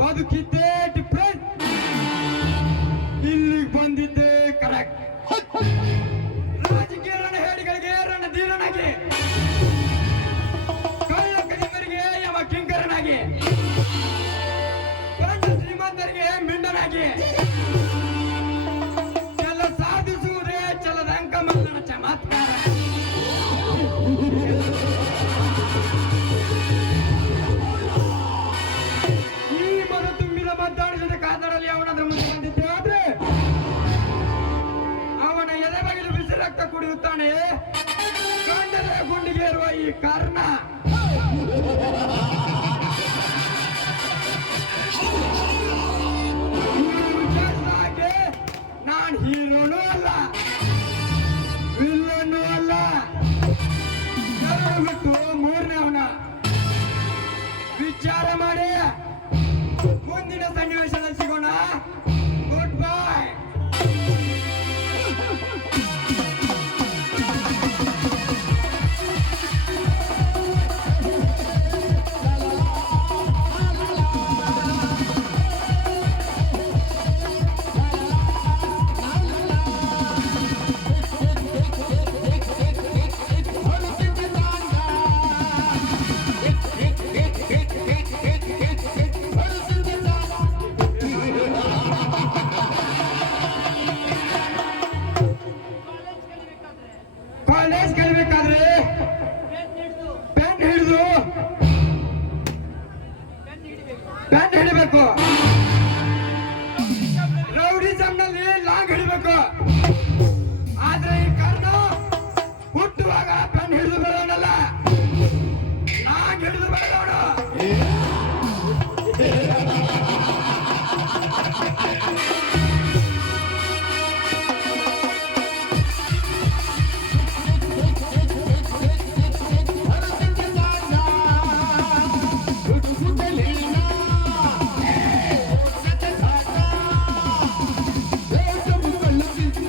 ಬದುಕಿದ್ದೆ different, ಇಲ್ಲಿಗೆ ಬಂದಿದ್ದೆ correct. ರಾಜಕೀಯ ರಣಹೇಡಿಗಳಿಗೆ ರಣಧೀರನಾಗಿ, ಕಳ್ಳ ಕದಿಮರಿಗೆ ಯಮ ಕಿಂಕರನಾಗಿ, ಗಂಡ ಶ್ರೀಮಂತರಿಗೆ ಮಿಂಡನಾಗಿ, ಚೆಲ್ಲ ಸಾಧಿಸುವುದೇ ಛಲದ ಅಂಕಮಲ್ಲನ ಚಮತ್ಕಾರ. ಕಾದರಲ್ಲಿ ಅವನಾದ್ರೂ ಮುಂದೆ ಬಂದಿದ್ದೆ ಆದ್ರೆ ಅವನ ಎದೆ ಬಗೆದು ಬಿಸಿ ರಕ್ತ ಕುಡಿಯುತ್ತಾನೆ. ಗಂಡನ ಗುಂಡಿಗೆ ಇರುವ ಈ ಕಾರಣ ಹಾಗೆ ನಾನ್ ಹೀರೋನೂ ಅಲ್ಲ, ವಿಲ್ಲನ್ನೂ ಅಲ್ಲ, ಬಿಟ್ಟು ಮೂರನೇ ಅವನ ವಿಚಾರ ಮಾಡಿ ಮುಂದಿನ ಸನ್ನಿವೇಶದಲ್ಲಿ ಸಿಗೋಣ. Good bye. ಕಾಲೇಜ್ ಕಲಿಬೇಕಾದ್ರೆ ಪೆನ್ ಹಿಡಿಬೇಕು, ರೌಡಿಸಂನಲ್ಲಿ ಲಾಂಗ್ ಹಿಡಿಬೇಕು. ಆದ್ರೆ ಈ ಕಾರಣ ಹುಟ್ಟುವಾಗ ಪೆನ್ ಹಿಡಿದು ಬೆಳೆಯೋಣಲ್ಲ, ಲಾಂಗ್ ಹಿಡಿದು ಬೆಳೆಯೋಣ.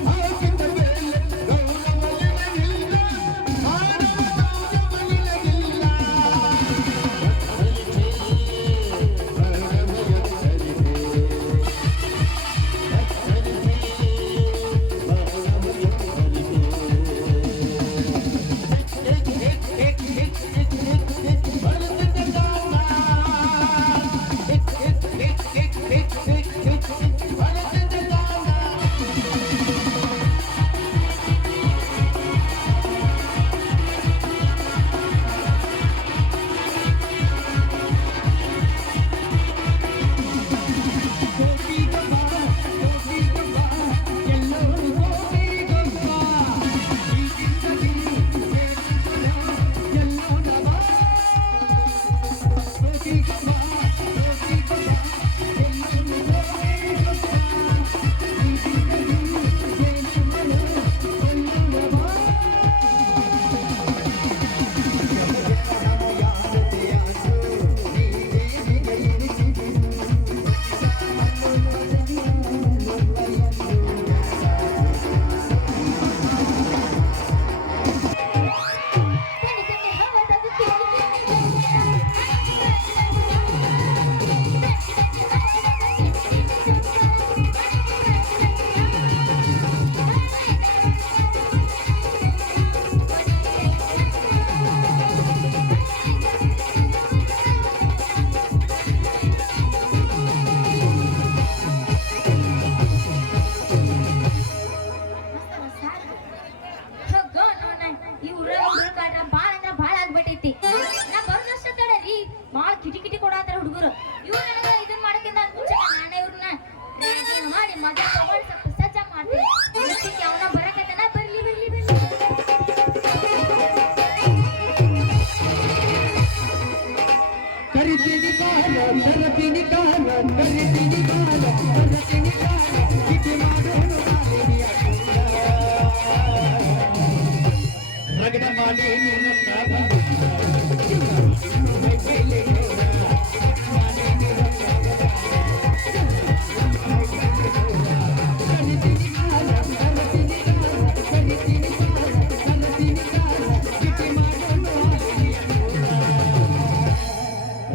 Oh!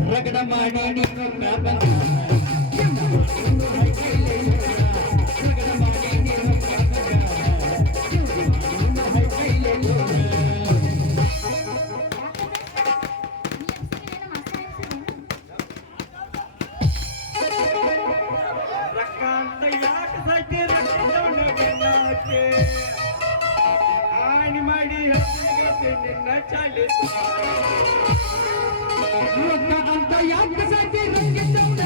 ರಗಡ ಮಾಡಿ ನೀನು ಅಂತ ಯಾಕೆ ಸಾಕಿ ರಂಗೆ ಚೌಡ ಬೆನ್ನ ಹಾಕಿ ಅಂತ ಯಾಕೆ ಸಾಕಿ ರಂಗೆ ಚೌಡ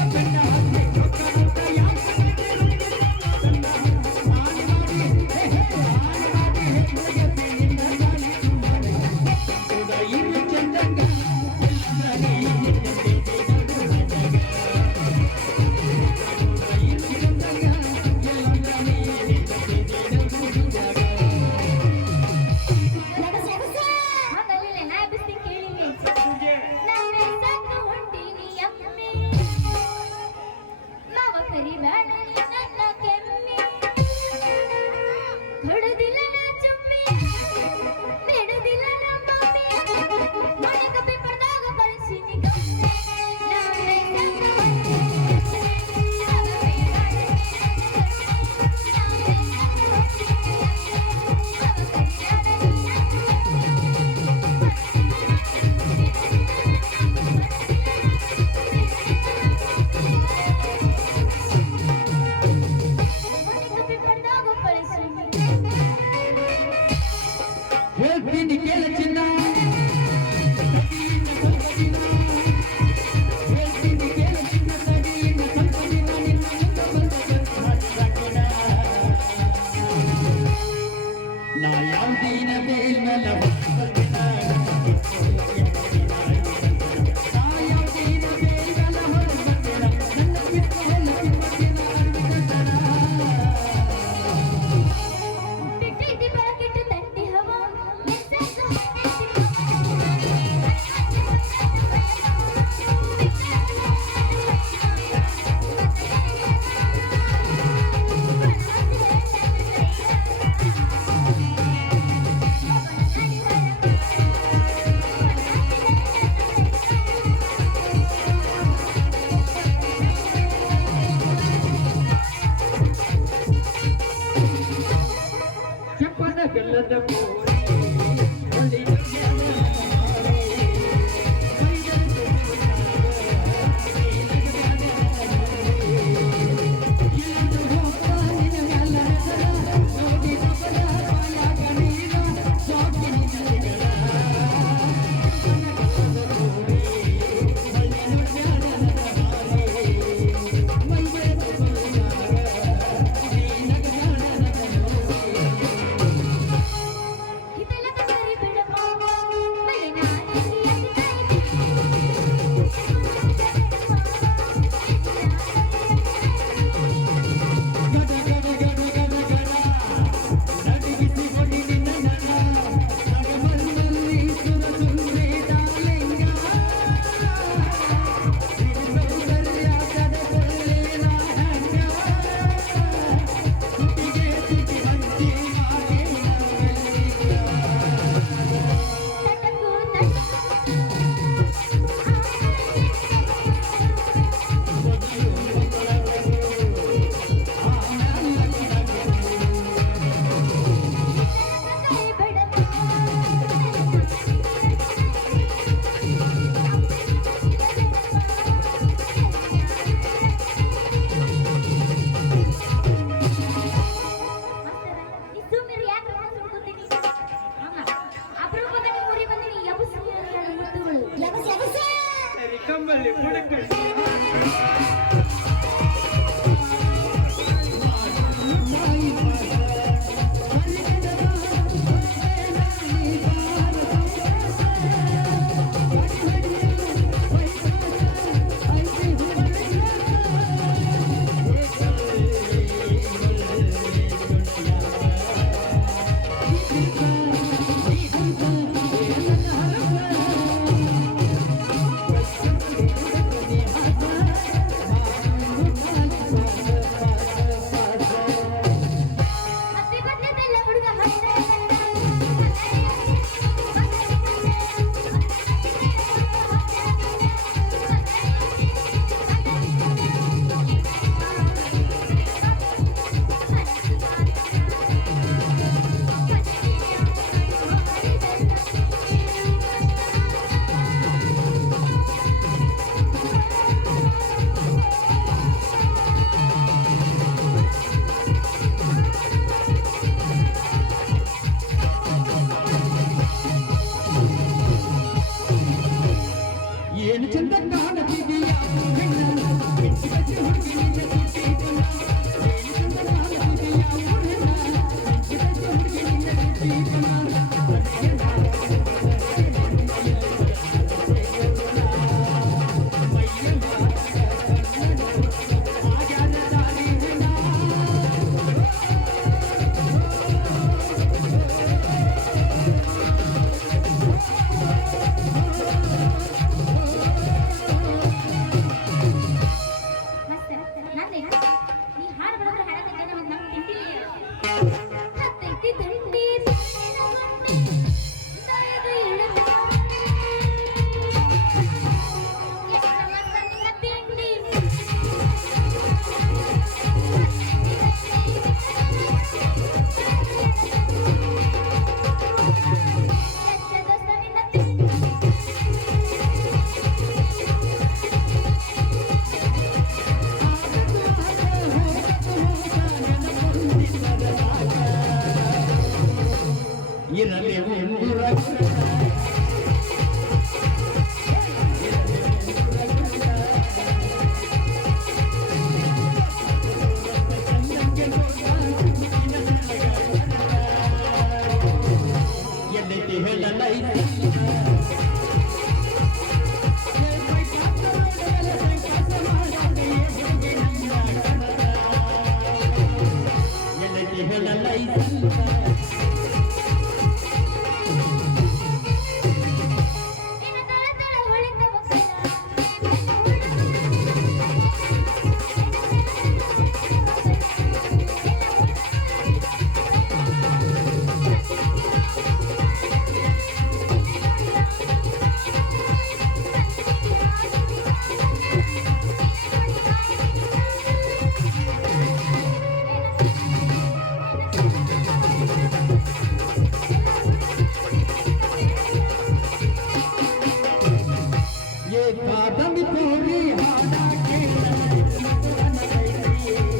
ಕಂಬಲ್ಲಿ ಕುಡಕ್ಕೆ ನೀ ಹಾಡು ಬರೋದ್ರ ಹಾಡಕ್ಕೆ ನಮ್ಗೆ ತಿಂಡಿಲ್ಲ ಹತ್ತೈತಿ ತಿಂಡಿ ಇರಲಿ ಒಂದು ರಕ್ಷಣೆ ಎಲ್ಲೈತಿ ಹೇಳಲೈತಿ ಎಲ್ಲೈತಿ ಹೇಳಲೈತಿ ये बादम पूरी हाड़ा के बादम पूरी हाड़ा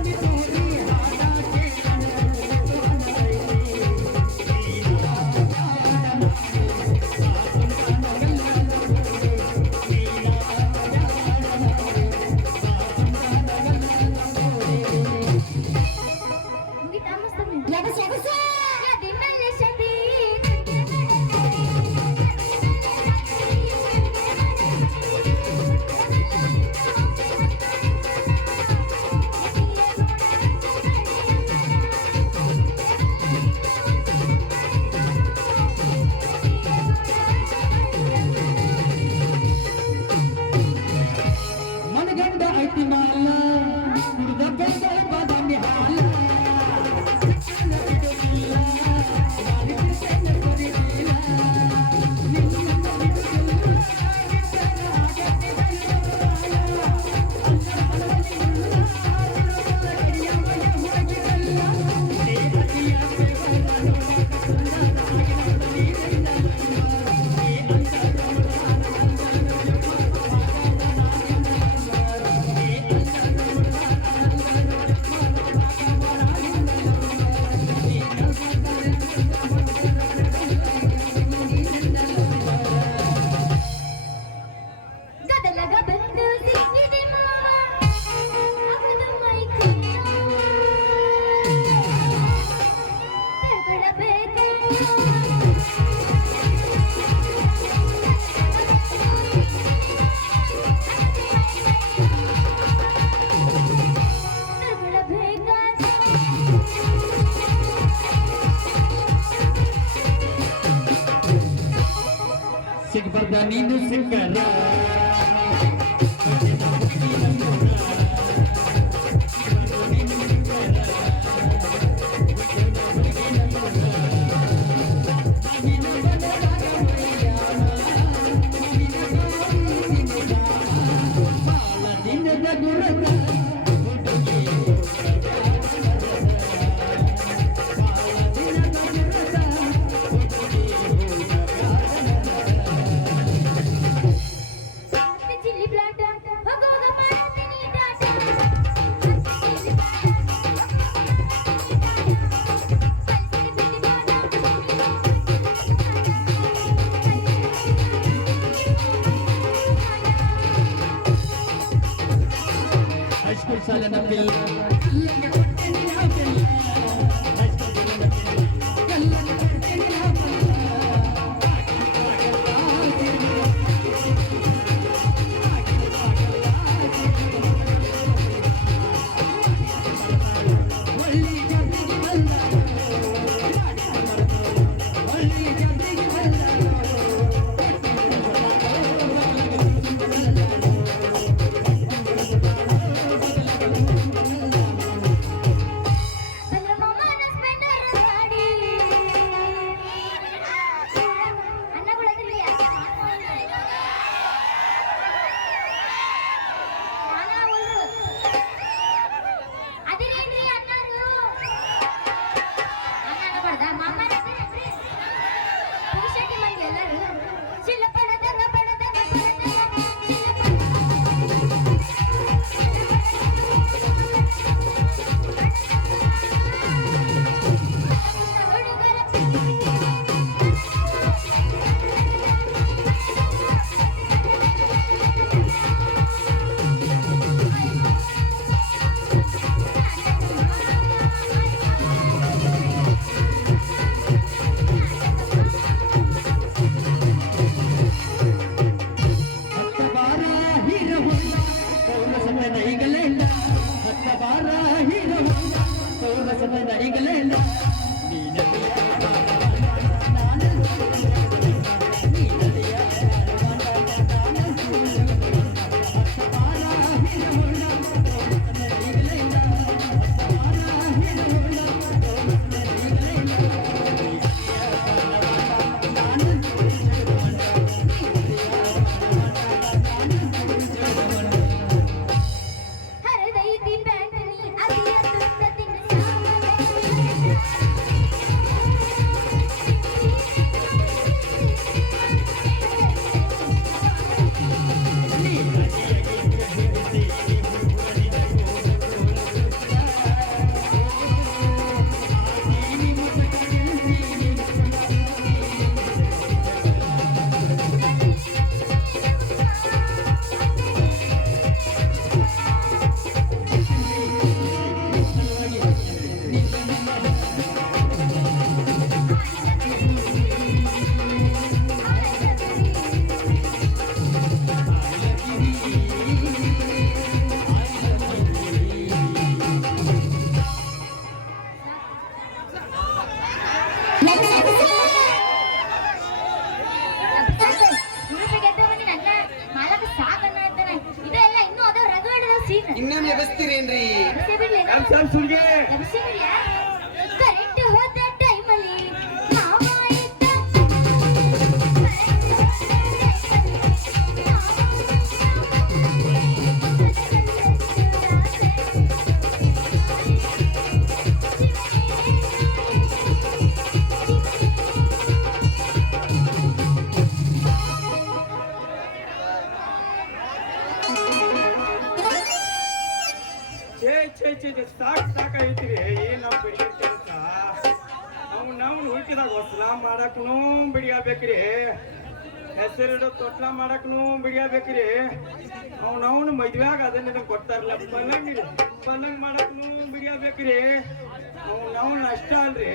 के मनगंड ऐति माला कुर्द बेंगल बादामी हाला ಸಿಗ್ಬರ್ದ ನೀನು ಸಿಕ್ಕರ ದಿನದ ಗುರದ ಹೈಸ್ಕೂಲ್ ಸಾಲನ ಬಿಲ್ ಹರದೈತಿ ಬ್ಯಾಂಕನಿ ಅದಿಯ ತುತ್ತದಿನ ಸಾಮನೆ ಇನ್ನೇನು ಎಬಸ್ತೀರೇನ್ರಿ? ಸುಳ್ಗೆ ಕರೆಕ್ಟ್ ಹೋದ ಟೈಮಲ್ಲಿ ಮಾವ ಇದ್ದ ಛೇ ಸಾಕಾಗೈತ್ರಿ ಏನಪ್ಪ ಇಲ್ಲಿ ಕೆಲಸ ನಾವು ಹುಡುಕಿದಾಗ ಹೊಸಲ ಮಾಡಕ್ನು ಬಿಡಿಯಾಬೇಕ್ರಿ ಹೆಸರಿಡೋ ತೊಟ್ಲ ಮಾಡಕ್ನು ಬಿಡಿಯಾಬೇಕ್ರಿ ಅವ್ನು ಮದ್ವ್ಯಾಗ ಅದನ್ನ ಕೊಡ್ತಾರಲ್ಲ ಪಲ್ಲಂಗ್ ಮಾಡಕ್ನು ಬಿಡಿಯಾಬೇಕ್ರಿ ಅವ್ನು ಅಷ್ಟ ಅಲ್ರಿ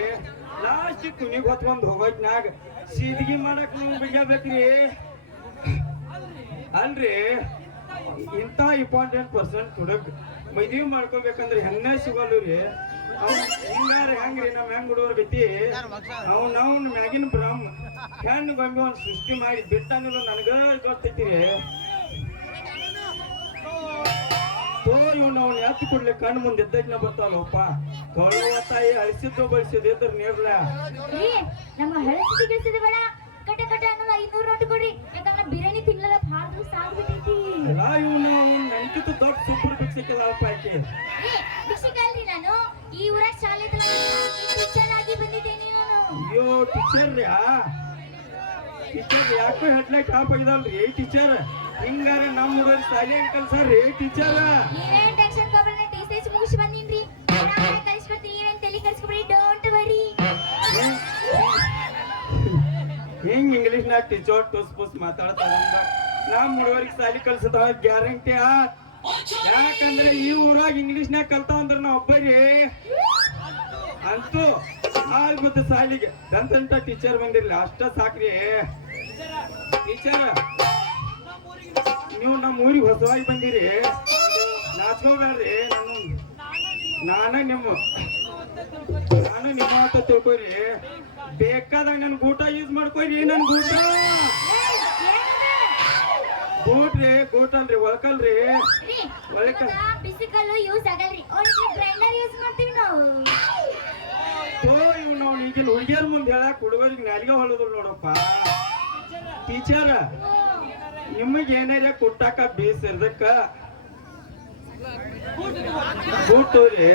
ಲಾಸ್ಟ್ ಕುನಿಗ್ ಹೊತ್ಕೊಂಡ್ ಹೋಗೋದ್ನಾಗ ಸೀದಿಗೆ ಮಾಡಕ್ನು ಬಿಡಿಯಾಬೇಕ್ರಿ ಅಲ್ರಿ ಇಂಥ ಇಂಪಾರ್ಟೆಂಟ್ ಪರ್ಸನ್ ಹುಡುಗ ಮದ್ವಿ ಮಾಡ್ಕೋಬೇಕಂದ್ರೆ ಹೆಣ್ಣೆ ಸಿಗೋಲ್ರಿ ಹಿಂಗಾರ ಹೆಂಗ್ರಿ ನಮ್ ಹೆಂಗ್ ಹುಡುಗರ ಗತಿ ಅವ್ನ ಮ್ಯಾಗಿನ ಬ್ರಹ್ಮ ಹೆಣ್ಣು ಗೊಂಬೆ ಒಂದ್ ಸೃಷ್ಟಿ ಮಾಡಿ ಬಿಟ್ಟಾನಿಲ್ಲ ನನಗ ಗೊತ್ತೈತಿರಿ ಇವ್ನು ಅವ್ನ ಎತ್ತು ಕೊಡ್ಲಿ ಕಣ್ಣು ಮುಂದೆ ಎದ್ದಜ್ನ ಬರ್ತಾವಲ್ಲಪ್ಪ ಕೊಳುವ ತಾಯಿ ಅಳಿಸಿದ್ದು ಬಳಸಿದ್ದು ಇದ್ರ ನೀರ್ಲ ನಮ್ಮ ಹಳಸಿ ಗಿಳಿಸಿದ ಬೇಡ ಕಟ ಕಟ ಅನ್ನೋದು 500 ನೋಟ್ ಕೊಡ್ರಿ ಯಾಕಂದ್ರೆ ಬಿರಿಯಾನಿ ತಿನ್ನಲ್ಲ ಭಾಳ ದಿವಸ ಆಗ್ಬಿಟ್ಟೈತಿ ಇವನು ನನಗಿಂತ ದೊಡ್ಡ ಸೂಪರ್ ಭಿಕ್ಷಕಿಲ್ಲಪ್ಪ ಆಕೆ ಭಿಕ್ಷಕಲ್ರಿ ನಾನು ಈ ಊರ ಶಾಲೆ ಟೀಚರ್ ಆಗಿ ಬಂದಿದ್ದೇನೆ ನಾನು ಅಯ್ಯೋ ಟೀಚರ್ ಯಾಕೋ ಹೆಡ್ಲೈಟ್ ಟಾಪ್ ಆಗಿದಲ್ರಿ ಟೀಚರ್ ಹಿಂಗಾರ ನಮ್ಮ ಊರಲ್ಲಿ ಶಾಲೆ ಕಲ್ಸಾರ್ರಿ ಟೀಚರ್ ಏನ್ ಟೆನ್ಷನ್ ತಗೊಬೇಡಿ ಟಿಸಿಎಚ್ ಮುಗಿಸಿ ಬಂದಿನ್ರಿ ನಾನು ಕಳಿಸ್ಕೊಡ್ತೀನಿ ಏನ್ ತಲೆ ಕಳಿಸ್ಕೊಬೇಡಿ ಡೋಂಟ್ ವರಿ ಹಿಂಗ್ ಇಂಗ್ಲಿಷ್ನಾಗ ಟೀಚರ್ ಟೋಸ್ ಪೋಸ್ ಮಾತಾಡ್ತಾರ ನಮ್ಮ ಹುಡುಗರಿಗೆ ಶಾಲೆ ಕಲ್ಸದ ಗ್ಯಾರಂಟಿ ಯಾಕಂದ್ರೆ ಈ ಊರಾಗ ಇಂಗ್ಲಿಷ್ನಾಗ ಕಲ್ತಾವ ಅಂದ್ರ ನಾ ಒಬ್ಬರಿ ಅಂತೂ ಆಗ್ಬೋದು ಶಾಲಿಗೆ ತಂತ ಟೀಚರ್ ಬಂದಿರ್ಲಿ ಅಷ್ಟ ಸಾಕ್ರಿ ಟೀಚರ್ ನೀವು ನಮ್ಮ ಊರಿಗೆ ಹೊಸವಾಗಿ ಬಂದಿರಿ ನಾಚ್ಕೋಬೇಡ್ರಿ ನಾನು ನಿಮ್ಮ ಅಂತ ತಿಳ್ಕೊರಿ ಬೇಕಾದಾಗ ನನ್ ಊಟ ಯೂಸ್ ಮಾಡ್ಕೊರಿ ನನ್ ಊಟ ಗೋಟ್ ಅಲ್ರಿ ಒಳಕಲ್ರಿ ಒಳಕ ಬಿಸಿಕಲ್ಲು ಯೂಸ್ ಆಗಲ್ರಿ ಓನ್ಲಿ ಗ್ರೈಂಡರ್ ಯೂಸ್ ಮಾಡ್ತೀವಿ ನಾವು ಇವ್ ನಾವು ಈಗಿನ ಹುಡುಗಿಯರ ಮುಂದೆ ಹೇಳಕ್ ಹುಡುಗರಿಗೆ ನಾಲಿಗೆ ಹೊಳದ್ರು ನೋಡಪ್ಪ ಟೀಚರ್ ನಿಮಗೆ ಏನಾರ ಕುಟ್ಟಾಕ ಬೇಸಿರ್ದಕ್ಕ ಬೂಟುರಿ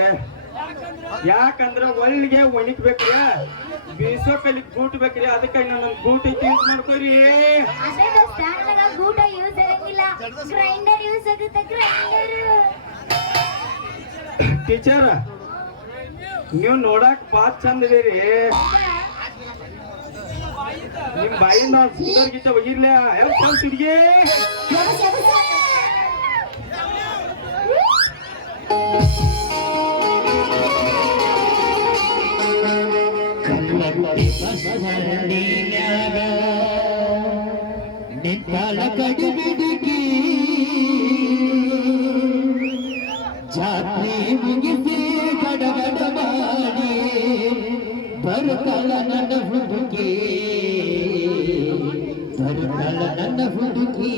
ಯಾಕಂದ್ರ ಒಳ್ಳಿಗೆ ಒಣಗ್ಬೇಕ್ರಿ ಬೀಸೋ ಕಲಿ ಗೂಟ್ ಬೇಕ್ರಿ ಅದಕ್ಕೆ ನನ್ನ ಗೂಟ್ ಯೂಸ್ ಮಾಡ್ಕೋರಿ ಅದೇ ದೋಸ್ತ ನನಗ ಗೂಟ ಯೂಸ್ ಆಗಂಗಿಲ್ಲ ಗ್ರೈಂಡರ್ ಯೂಸ್ ಆಗುತ್ತೆ ಗ್ರೈಂಡರ್ ಟೀಚರ್ ನೀವು ನೋಡಕ್ ಬಾತ್ ಚಂದ ಇದೀರಿ ನಿಮ್ ಬಾಯಿಂದ ಸುಂದರ್ ಗೀತ ಹೋಗಿರ್ಲ ಹುಡುಗಿ ನಿಂತಲ ಕಡಿಬಿಡಿಕಿ ಜಾತ್ರೆ ಮುಗಿಸಿ ಗಡಗಡ ಮಾಡಿ ಬರ್ತಾಳ ನನ್ನ ಹುಡುಗಿ ಬರ್ತಾಳ ನನ್ನ ಹುಡುಗಿ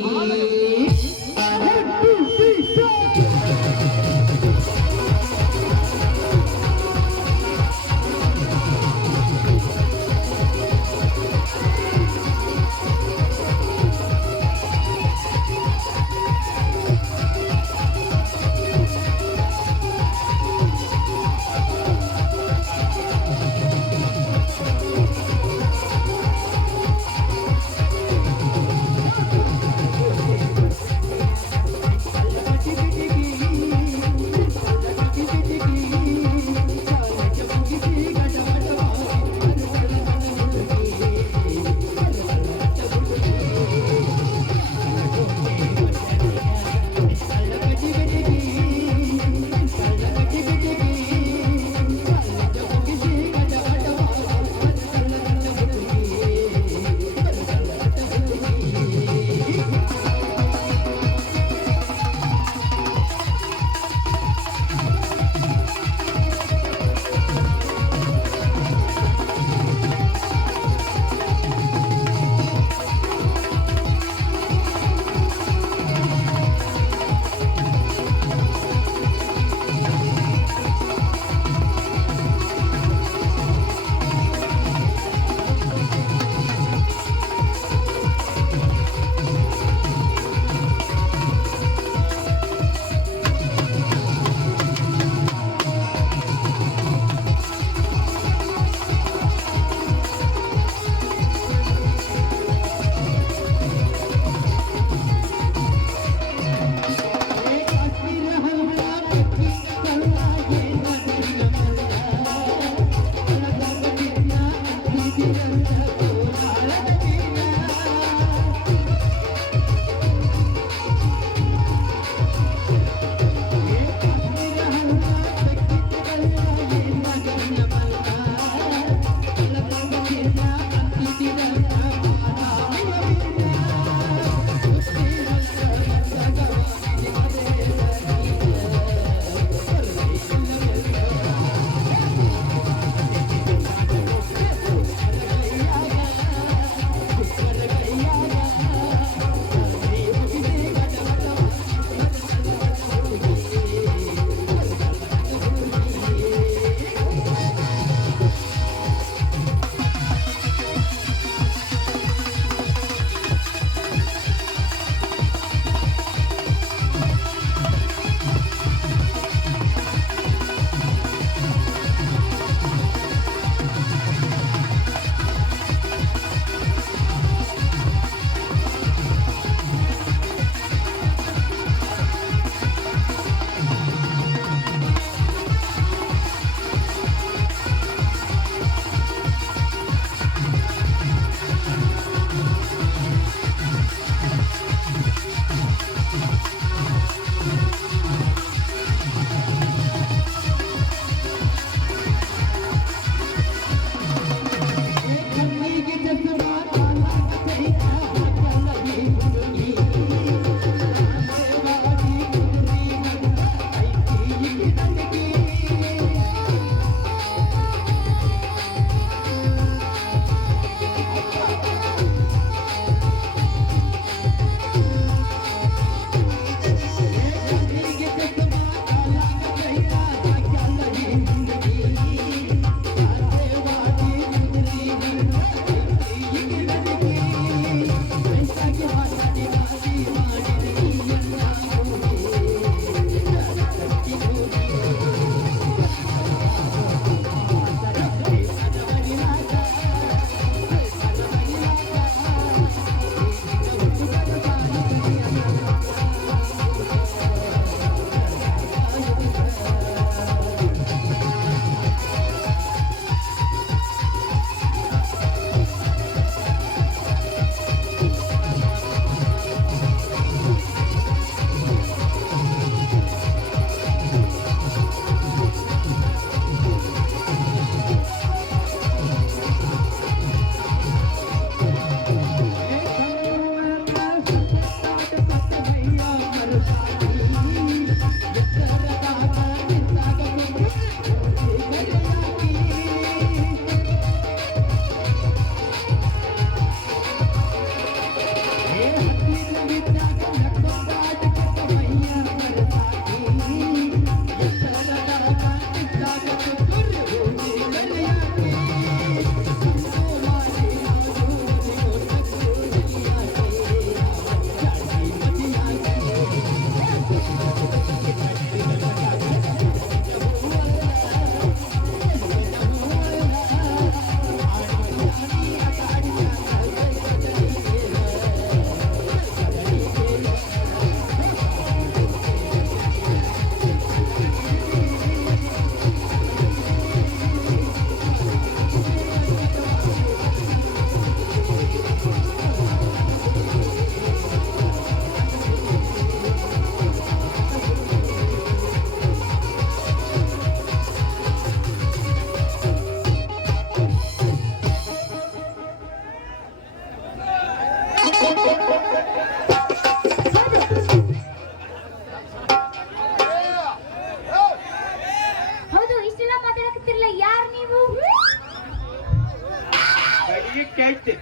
ಪಂಗ್ಯಕ್ಕೆ ಐತಿ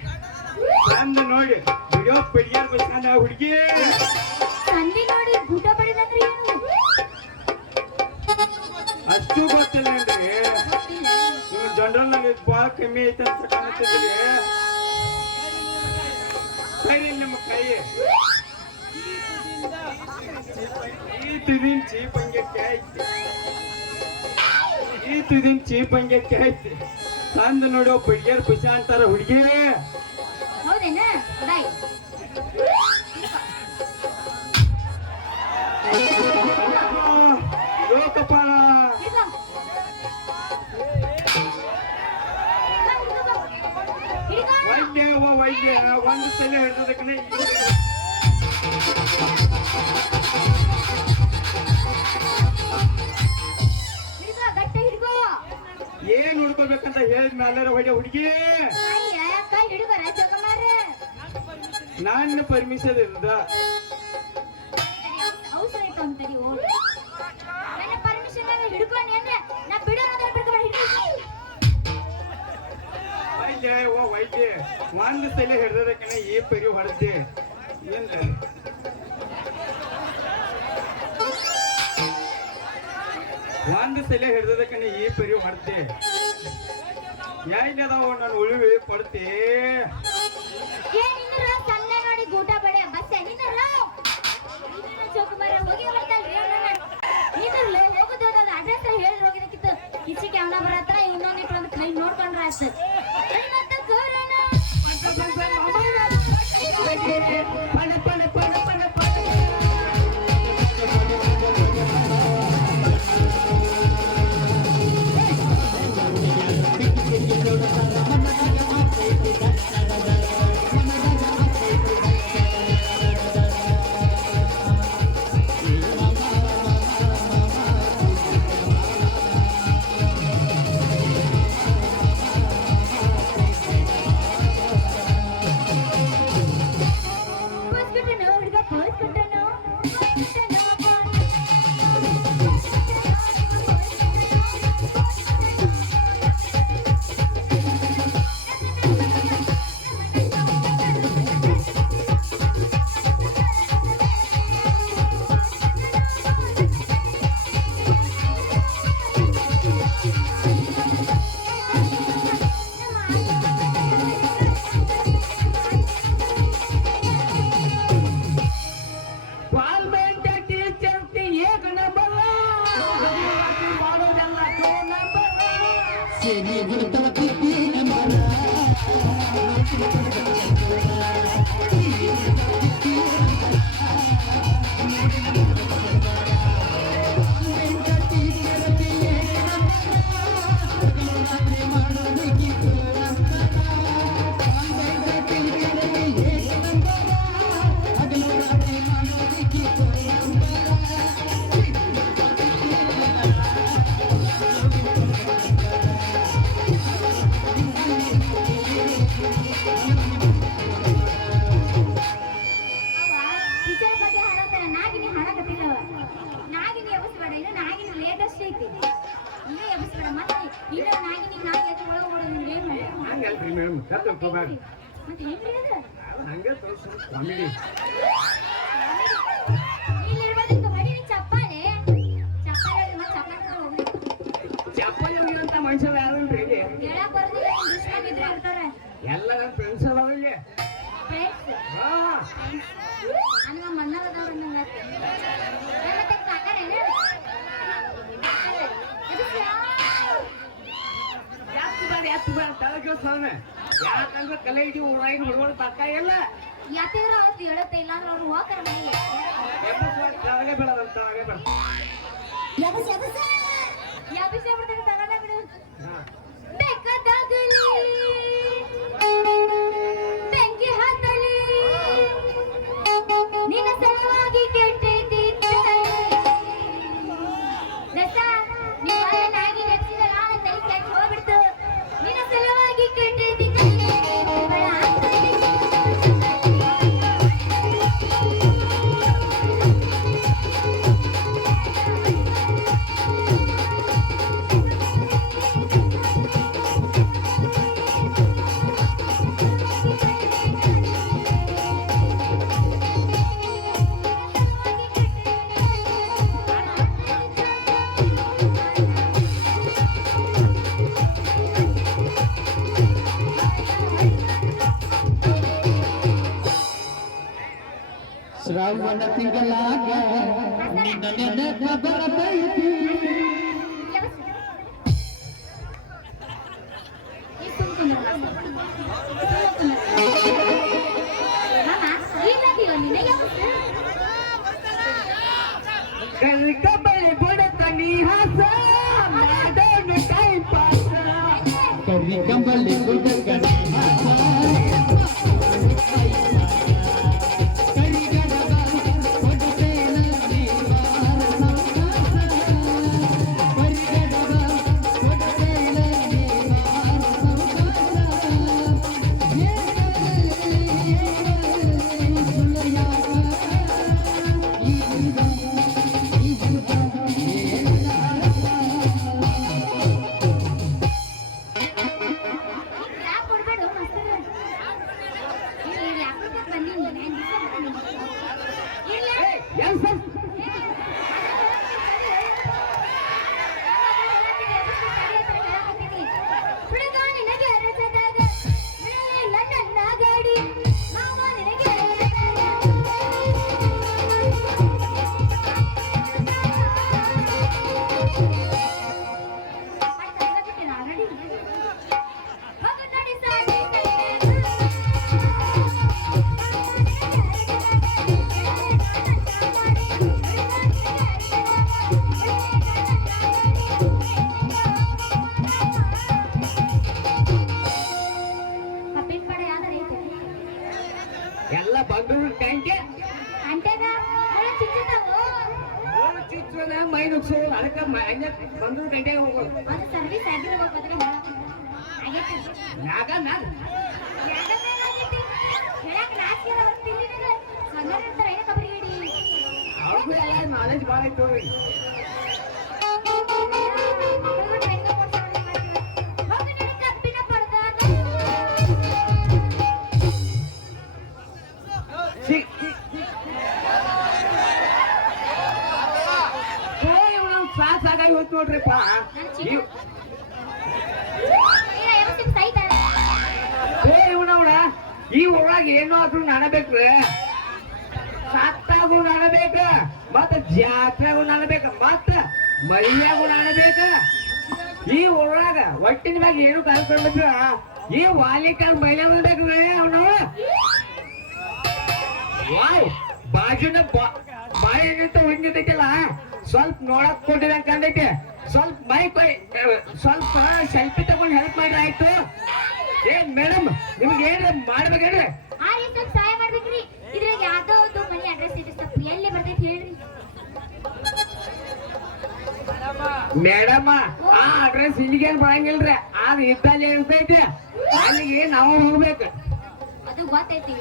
ಚಂದ ನೋಡಿ ವಿಡಿಯೋ ಪಡಿಯಾರ್ ಬಸ್ತಾನ ಹುಡುಗಿ ಸಂಧಿ ನೋಡಿ ಊಟ ಪಡೆದಂದ್ರೆ ಏನು ಅಷ್ಟು ಗೊತ್ತಿಲ್ಲ ಏನ್ರಿ ನೀವು ಜನರಲ್ ನಾಗ ಭಾಳ ಕಮ್ಮಿ ಐತೆ ಅಂತ ಕಾಣುತ್ತಿದ್ರಿ ಕೈ ನಿಮ್ಮ ಕೈ ಈ ತುದಿನ ಚೀಪ್ ಹಂಗಕ್ಕೆ ಐತಿ ಈ ತುದಿನ ಚೀಪ್ ಹಂಗಕ್ಕೆ ಐತಿ ಚಂದ ನೋಡೋ ಬಡಿಯಾರ್ ಬಸ ಅಂತಾರ ಹುಡುಗಿ ಹೌದೇನ ಬಾಯ್ ಲೋಕಪಾಲ ವೈದ್ಯ ವೈದ್ಯ ಒಂದು ತಲೆ ಹಿಡಿದಕ್ಕನೆ ಗಟ್ಟ ಹಿಡ್ಕೋ ಏನ್ ಹುಡ್ಕೋಬೇಕಂತ ಹೇಳಿದ ಮೇಲೆ ಹೊಡೆ ಹುಡುಗಿ ಕೈ ಹಿಡ್ಕೋ ರಾಜಕುಮಾರ ನನ್ನ ಪರ್ಮಿಷನ್ ಇರದ ಅವಸರ ಇತ್ತು ಅಂತರಿ ಓಡಿ ನನ್ನ ಪರ್ಮಿಷನ್ ಹಿಡ್ಕೊಂಡು ಅಂದ್ರೆ ನಾ ಬಿಡೋಣ ವೈದ್ಯ ಓ ವೈದ್ಯ ಒಂದು ತಲೆ ಹಿಡ್ದಕ್ಕನೆ ಈ ಪರಿ ಹೊಡೆದೆ ಏನ್ ಒಂದು ತಲೆ ಹಿಡ್ದಕ್ಕನೆ ಈ ಪರಿ ಹೊಡೆದೆ ಯಾಯ್ನದಾವ ನಾನು ಉಳಿವಿ ಕೊಡ್ತೆ ಏನಿಲ್ಲ ಸಂದೆ ನೋಡಿ ಊಟ ಬಡೆ ಬಸ್ ಏನಿಲ್ಲ ಚೌಕುಮಾರ ಹೋಗಿ ಬರ್ತಾಳ್ರಿ ನೀನಲ್ಲ ಹೋಗುದು ಅಡ್ರೆಸ್ ಹೇಳಿ ಹೋಗಿದಕ್ಕಿತ್ತು ಕಿಚಿಗೆ ಅವನ ಬರತ್ರ ಇನ್ನೊಂದಿಟ್ಟು ಒಂದು ಕೈ ನೋಡ್ಕೊಂಡ್ರ ಆಯ್ತು ಮತ್ತೆ ಕೋರೋಣ ಮನುಷ್ಯರು ಯಾರು ಎಲ್ಲ ನನ್ನ ಫ್ರೆಂಡ್ಸ್ ಅದಾವ ಯಾಕಂದ್ರೆ ಕಲೆ ಇಡೀ ಊರಾಗಿ ಹುಡುಗರು ತಕ್ಕ ಇಲ್ಲ ಯಾತಿದ್ರು ಅವತ್ತು ಹೇಳುತ್ತೆ ಇಲ್ಲ ಅಂದ್ರೆ ಅವ್ರು ಹೋಗ್ತಾರ ಮನೆಗೆ ಬೇಡದಂತ ಯಾಬಿಸಿ ಬಿಡ್ತಾರೆ ತಗೊಂಡ ಬಿಡು ಬೇಕಾದಾಗಲಿ ಬೆಂಕಿ ಹತ್ತಲಿ ನಿನ್ನ ಸಲುವಾಗಿ ಕೆಟ್ಟಿದ್ದ ದಸ ನಾಗಿ ನೆಚ್ಚಿದ ನಾನು ತಲೆ ಕೆಟ್ಟು ಹೋಗ್ಬಿಡ್ತು ನಿನ್ನ ಸಲುವಾಗಿ ಕೆಟ್ಟಿದ್ದ ಯೌವನ ತಿಂಗಳಾಗ ನಿನ್ನ ನೆನಪ ಬರತೈತಿ ಕಬಳಿ ಬಡತ ನೀ ಹಾಸ ಮಾಡೋನು ಟೈಮ್ ಪಾಸ ಕರಿ ಕಂಬಳಿ ಬಡತ ನೀ ಹಾಸ ಎಲ್ಲ ಬಂದೂರು ಟ್ಯಾಂಕೆ ಚಿತ್ರದ ಮೈ ನುಗ್ಸೋ ಅದಕ್ಕೆ ಬಂದೂರು ಟ್ಯಾಂಕೆ ಹೋಗೋದು ಯಾಕ ನಾನು ಅವ್ರಿಗೂ ಎಲ್ಲ ನಾಲೆಜ್ ಭಾಳ ಐತೆ ನೋಡ್ರಿ ಸಾಕಾಗಿ ಹೋಯ್ತು ನೋಡ್ರಿಪ್ಪ ಇವನವಣ ಈ ಒಳಗೆ ಏನೋ ಆದ್ರೂ ನಾಣಬೇಕ್ರಿ ಸತ್ತಾಗೂ ನಾಣಬೇಕ ಮತ್ತ ಜಾತ್ರೆಗೂ ನಾಣಬೇಕ ಮತ್ತ ಮೈಯಾಗೂ ನಾಣಬೇಕ ಈ ಒಳಗ ಒಟ್ಟಿನ ಮ್ಯಾಗ ಏನು ಕಲ್ಕೊಂಡ್ಬಿಟ್ರ ಈ ವಾಲಿಕಾನ್ ಮೈಲೇ ಬಂದ್ಬೇಕ್ರಿ ಅವನವ ವಾಯ್ ಬಾಜುನ ಬಾಯಿ ಹೊಂದಿದ್ದೈತಿಲ್ಲ ಸ್ವಲ್ಪ ನೋಡಕ್ ಕೊಟ್ಟಿದಂಗ ಕಂಡೈತೆ ಸ್ವಲ್ಪ ಮೈಕ್ ಸ್ವಲ್ಪ ಸೆಲ್ಫಿ ತಗೊಂಡು ಹೆಲ್ಪ್ ಮಾಡ್ರಿ ಆಯ್ತು ಏನ್ ಮೇಡಮ್ ನಿಮ್ಗೆ ಏನ್ ಮಾಡ್ಬೇಕೇನ್ರಿ ಸಹಾಯ ಮಾಡ್ಬೇಕ್ರಿ ಇದ್ರಾಗ ಯಾವ್ದೋ ಒಂದು ಮನೆ ಅಡ್ರೆಸ್ ಇದೆ ಸ್ವಲ್ಪ ಎಲ್ಲಿ ಬರ್ತೈತಿ ಹೇಳ್ರಿ ಮೇಡಮ್ ಆ ಅಡ್ರೆಸ್ ಇಲ್ಲಿಗೇನ್ ಬರಂಗಿಲ್ರಿ ಅದ್ ಇದ್ದಲ್ಲಿ ಇರ್ತೈತಿ ಅಲ್ಲಿಗೆ ನಾವು ಹೋಗ್ಬೇಕು ಅದು ಗೊತ್ತೈತಿ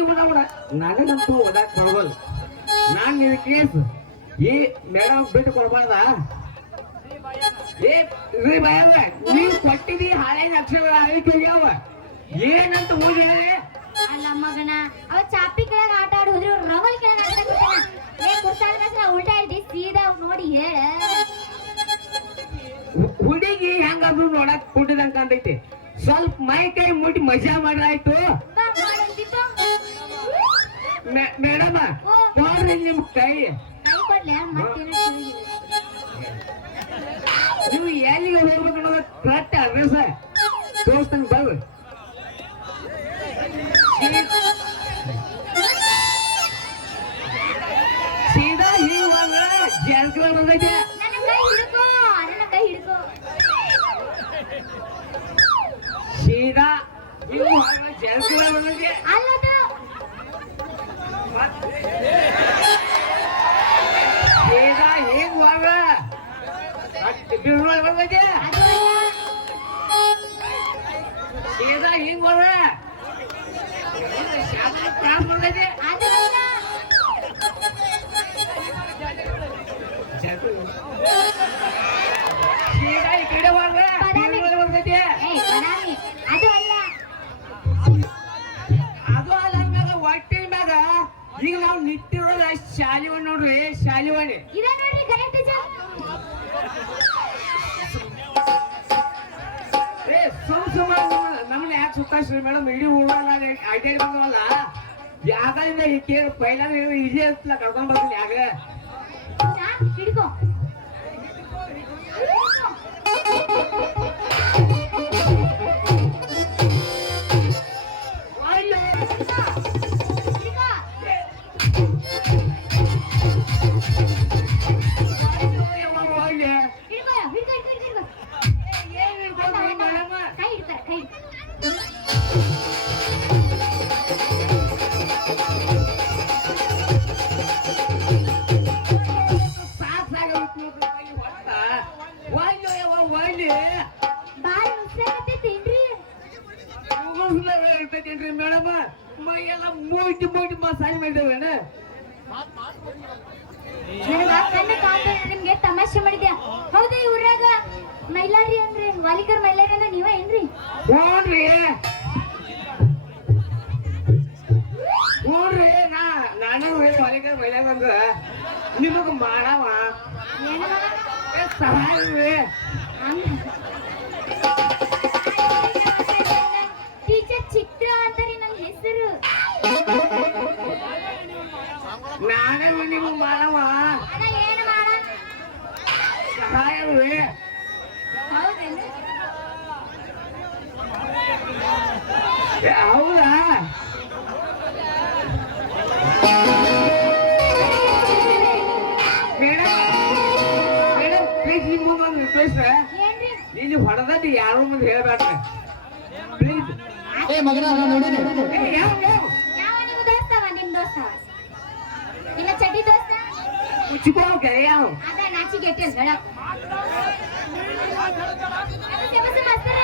ಇವನವನ ನನಗಂತೂ ಓದಾಕ್ ಬರೋಲ್ಲ ನಾನ್ ನಿನ್ ಕೇಸ್ ಈ ಮೇಡಮ್ ಬಿಟ್ಟು ಕೊಡ್ಬಾರ್ದ ನೀವ್ ಕೊಟ್ಟಿದಿ ಹಳೆ ಅಕ್ಷರ ಹಳಿಕೆ ಹೋಗ್ಯಾವ ಏನಂತ ಓದಿ ಅಲ್ಲ ಮಗನ ಅವ ಚಾಪಿ ಕೆಳಗ ಆಟ ಆಡಿ ಹೋದ್ರಿ ರವಲ್ ಕೆಳಗ ಆಟ ಆಡ್ತಾನ ಏ ಕುರ್ತಾಳ ಉಲ್ಟಾ ಇದ್ದಿ ಸೀದಾ ನೋಡಿ ಹೇಳ ಹುಡುಗಿ ಹೆಂಗಾದ್ರು ನೋಡಕ್ ಕೊಟ್ಟಿದಂಗ ಅಂತೈತಿ ಸ್ವಲ್ಪ ಮೈ ಕೈ ಮುಟ್ಟಿ ಮಜಾ ಮಾಡ್ರಾಯ್ತು ಮೇಡಮ್ ನೋಡ್ರಿ ನಿಮ್ ಕೈ ನೀವು ಎಲ್ಲಿಗೆ ಹೋಗ್ಬೇಕು ಅನ್ನೋದ ಕರೆಕ್ಟ್ ಅಡ್ರೆಸ್ ತೋರಿಸ್ತಾನೆ ಬರ್ರಿ ಸೀದಾ ಹೀವಾಗ ಜಾರ್ಖಂಡ್ ಬಂದೈತೆ ಸೀದಾ ಹೀವಾಗ ಜಾರ್ಖಂಡ್ ಬಂದೈತೆ ಸೀದಾ ಹೀಗುವಾಗ ಬಂದೈತೆ ಸೀದಾ ಹೀಗುವಾಗ ಕ್ರಾಸ್ ಬಂದೈತೆ ಸೀದಾ ಈ ಕಡೆ ಬರ್ತೈತೆ ಅದು ಅಲ್ಲ ಮ್ಯಾಗ ಹೊಟ್ಟಿನ ಮ್ಯಾಗ ಈಗ ನಾವು ನಿಂತಿರೋದ ಶಾಲಿವಣಿ ನೋಡ್ರಿ ಶಾಲಿವಣಿ ಸುಮ್ ನಮ್ಮನ್ನ ಯಾಕೆ ಸುತ್ತಾಸ್ರಿ ಮೇಡಮ್ ಇಡೀ ಊರಾಗ ಅಡ್ಡಾಡಿ ಬಂದವಲ್ಲ ಯಾಕಂದ್ರೆ ಕೇಳಿ ಪೈಲ ಈಜಿ ಅಂತಲ್ಲ ಕರ್ಕೊಂಡ್ ಬರ್ತೀನಿ ಯಾಕ ಹಿಡ್ಕೊ ಮೇಡಮ್ ಮೈ ಎಲ್ಲ ಮೂಟಿ ಮೂಟಿ ಮಸಾಲೆ ಮಾಡಿದ್ದೇವೇನ ನಿಮ್ಗೆ ತಮಾಷೆ ಮಾಡಿದ್ಯಾ ಹೌದು ಈ ಊರಾಗ ಮೈಲಾರಿ ಅಂದ್ರೆ ವಾಲಿಕರ್ ಮೈಲಾರಿ ಅಂದ್ರೆ ನೀವ ಏನ್ರಿ ನೋಡ್ರಿ ನೋಡ್ರಿ ನಾನು ಹೊಲಿಗೆ ಮೈಲಾಗ ಬಂದ ನಿಮಗ ಮಾಡವ ಸಹಾಯ ಟೀಚರ್ ಚಿತ್ರ ಅಂತಾರಿ ನನ್ನ ಹೆಸರು ನಾನೇ ನಿಮಗ ಮಾಡವ ಅಣ್ಣ ಏನು ಮಾಡ ಸಹಾಯವೇ ಹೌದೇನು ಹೌದಾ ಮೇಡಮ್ ಪ್ಲೀಸ್ ನಿಮ್ಗೊಂದು ರಿಕ್ವೆಸ್ಟ್ ಏನ್ರಿ ಇಲ್ಲಿ ಹೊಡೆದದ್ದು ಯಾರು ಮುಂದೆ ಹೇಳ್ಬೇಡ್ರಿ ಪ್ಲೀಸ್ ಯಾವ ನಿಮ್ಮ ದೋಸ್ತವ ನಿಮ್ ದೋಸ್ತವ ಇಲ್ಲ ಚಡ್ಡಿ ದೋಸ್ತ ಮುಚ್ಚಿಕೋ ಗೆಳೆಯ ಅದ ನಾಚಿಗೆ ಎಟ್ಟಿಲ್ ಹೇಳಕ್ ಮಾಸ್ತರ